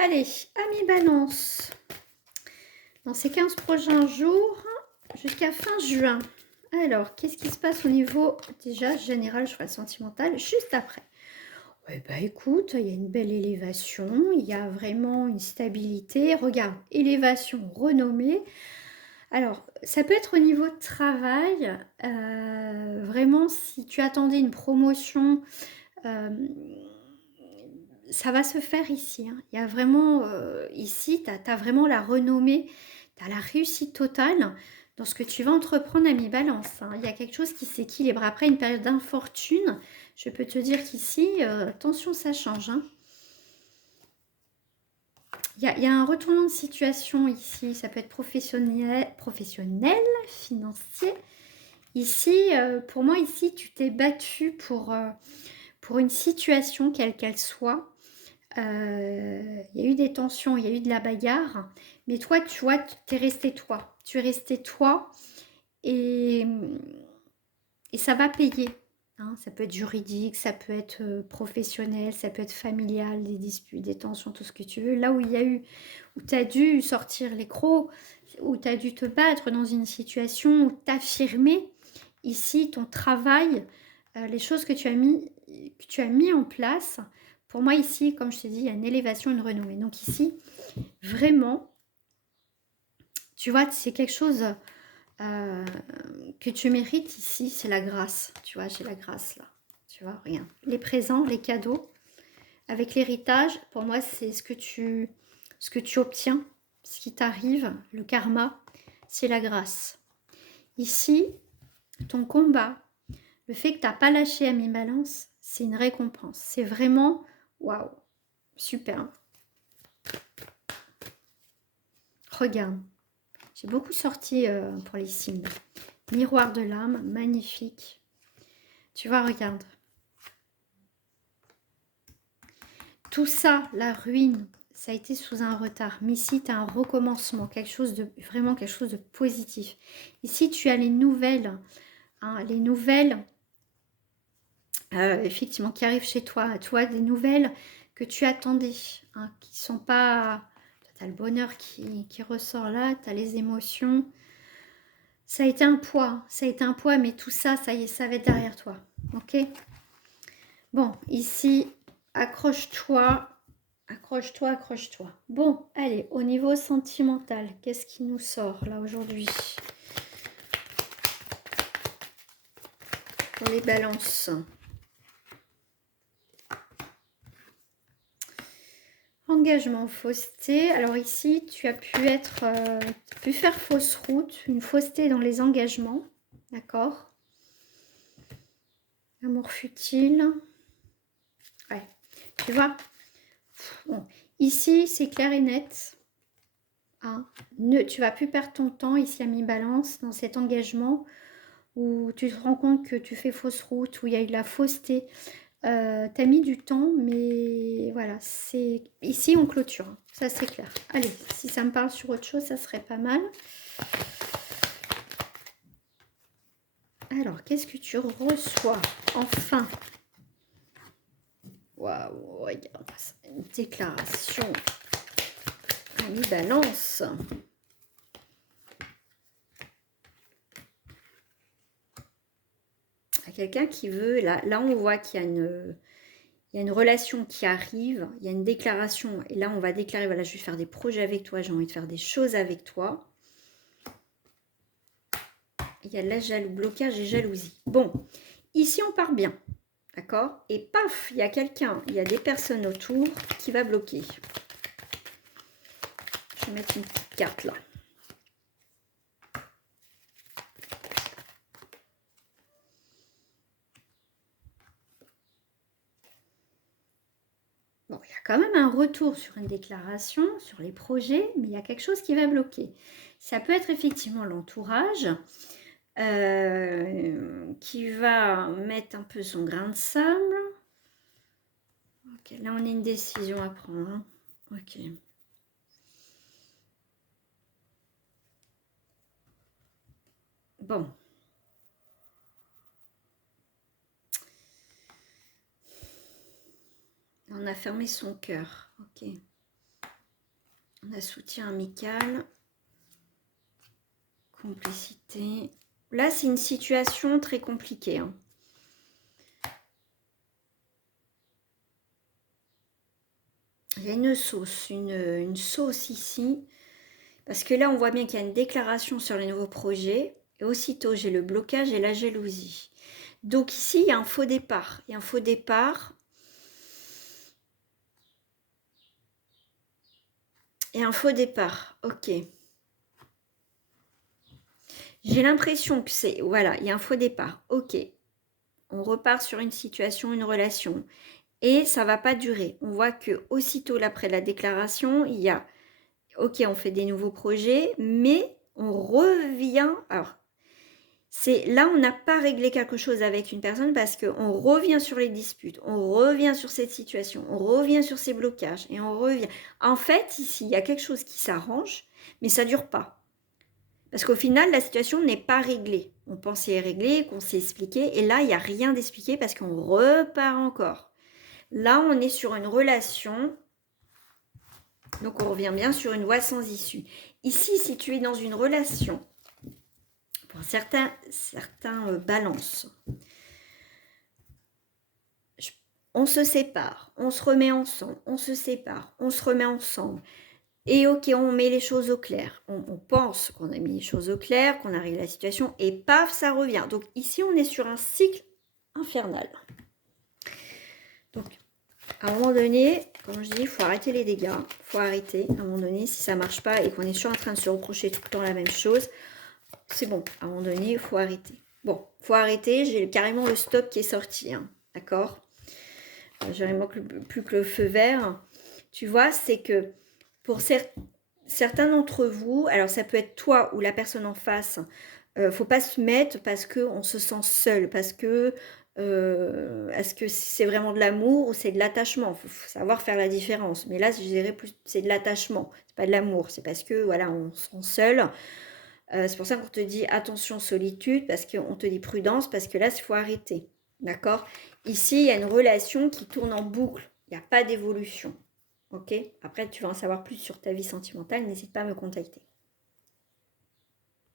Allez, amis Balance, dans ces 15 prochains jours, jusqu'à fin juin. Alors, qu'est-ce qui se passe au niveau, déjà, général, je ferai sentimental, juste après. Ouais, bah écoute, il y a une belle élévation, il y a vraiment une stabilité. Regarde, élévation, renommée. Alors, ça peut être au niveau de travail. Vraiment, si tu attendais une promotion, euh, ça va se faire ici, hein. Il y a vraiment, ici, tu as vraiment la renommée, tu as la réussite totale dans ce que tu vas entreprendre, ami Balance, hein. Il y a quelque chose qui s'équilibre. Après une période d'infortune, je peux te dire qu'ici, attention, ça change, hein. Il y a un retournement de situation ici. Ça peut être professionnel, financier. Ici, pour moi, ici, tu t'es battu pour une situation, quelle qu'elle soit. Il y a eu des tensions, il y a eu de la bagarre, mais toi, tu vois, tu es resté toi. Tu es resté toi et, et ça va payer, hein. Ça peut être juridique, ça peut être professionnel, ça peut être familial, des disputes, des tensions, tout ce que tu veux. Là où il y a eu, où tu as dû sortir les crocs, où tu as dû te battre dans une situation, où t'affirmer, ici, ton travail, les choses que tu as mis en place. Pour moi, ici, comme je t'ai dit, il y a une élévation, une renommée. Donc ici, vraiment, tu vois, c'est quelque chose euh, que tu mérites ici, c'est la grâce. Tu vois, j'ai la grâce là. Tu vois, rien. Les présents, les cadeaux, avec l'héritage, pour moi, c'est ce que tu obtiens, ce qui t'arrive, le karma, c'est la grâce. Ici, ton combat, le fait que tu n'as pas lâché à mi-balance, c'est une récompense. C'est vraiment, waouh, super. Regarde, j'ai beaucoup sorti pour les signes. Miroir de l'âme, magnifique. Tu vois, regarde. Tout ça, la ruine, ça a été sous un retard. Mais ici, tu as un recommencement, quelque chose de vraiment quelque chose de positif. Ici, tu as les nouvelles, hein, les nouvelles, effectivement, qui arrivent chez toi. Tu vois, des nouvelles que tu attendais, hein, qui sont pas... Tu as le bonheur qui ressort là, tu as les émotions. Ça a été un poids, mais tout ça, ça y est, ça va être derrière toi. Ok? Bon, ici, accroche-toi, accroche-toi, accroche-toi. Bon, allez, au niveau sentimental, qu'est-ce qui nous sort là aujourd'hui pour les balances? Engagement, fausseté. Alors ici, tu as pu faire fausse route, une fausseté dans les engagements, d'accord? Amour futile. Ouais, tu vois. Bon, ici, c'est clair et net. Hein. Tu vas plus perdre ton temps ici à mi-balance dans cet engagement où tu te rends compte que tu fais fausse route, où il y a eu de la fausseté. Tu as mis du temps, mais voilà, c'est ici on clôture, hein. Ça c'est clair. Allez, si ça me parle sur autre chose, ça serait pas mal. Alors, qu'est-ce que tu reçois enfin? Waouh, regarde, une déclaration à mi-balance. Quelqu'un qui veut, là on voit qu'il y a une relation qui arrive, il y a une déclaration, et là on va déclarer, voilà, je vais faire des projets avec toi, j'ai envie de faire des choses avec toi. Il y a de la blocage et jalousie. Bon, ici on part bien, d'accord? Et paf, il y a quelqu'un, il y a des personnes autour qui va bloquer. Je vais mettre une petite carte là. Bon, il y a quand même un retour sur une déclaration, sur les projets, mais il y a quelque chose qui va bloquer. Ça peut être effectivement l'entourage qui va mettre un peu son grain de sable. Ok, là on a une décision à prendre, hein. Ok. Bon. On a fermé son cœur. Ok. On a soutien amical, complicité. Là, c'est une situation très compliquée. Hein. Il y a une sauce ici. Parce que là, on voit bien qu'il y a une déclaration sur les nouveaux projets. Et aussitôt, j'ai le blocage et la jalousie. Donc ici, il y a un faux départ. Il y a un faux départ. Et un faux départ. Ok. J'ai l'impression que c'est... Voilà, il y a un faux départ. Ok. On repart sur une situation, une relation. Et ça ne va pas durer. On voit que aussitôt après la déclaration, il y a... Ok, on fait des nouveaux projets, mais on revient... Alors, c'est là, on n'a pas réglé quelque chose avec une personne parce qu'on revient sur les disputes, on revient sur cette situation, on revient sur ces blocages et on revient. En fait, ici, il y a quelque chose qui s'arrange, mais ça ne dure pas. Parce qu'au final, la situation n'est pas réglée. On pensait régler, qu'on s'est expliqué, et là, il n'y a rien d'expliqué parce qu'on repart encore. Là, on est sur une relation, donc on revient bien sur une voie sans issue. Ici, si tu es dans une relation, pour certains balances, on se sépare, on se remet ensemble, on se sépare, on se remet ensemble. Et ok, on met les choses au clair. On pense qu'on a mis les choses au clair, qu'on a réglé la situation, et paf, ça revient. Donc ici, on est sur un cycle infernal. Donc, à un moment donné, comme je dis, il faut arrêter les dégâts. Il faut arrêter. À un moment donné, si ça ne marche pas et qu'on est toujours en train de se reprocher tout le temps la même chose, c'est bon. À un moment donné, il faut arrêter. Bon, il faut arrêter. J'ai carrément le stop qui est sorti. Hein. D'accord ? J'ai vraiment plus que le feu vert. Tu vois, c'est que pour certains d'entre vous, alors ça peut être toi ou la personne en face, faut pas se mettre parce qu'on se sent seul, parce que est-ce que c'est vraiment de l'amour ou c'est de l'attachement? Faut savoir faire la différence. Mais là, je dirais plus c'est de l'attachement, c'est pas de l'amour. C'est parce que voilà, on se sent seul. C'est pour ça qu'on te dit attention solitude, parce qu'on te dit prudence, parce que là, il faut arrêter. D'accord? Ici, il y a une relation qui tourne en boucle. Il n'y a pas d'évolution. Ok? Après, tu vas en savoir plus sur ta vie sentimentale. N'hésite pas à me contacter.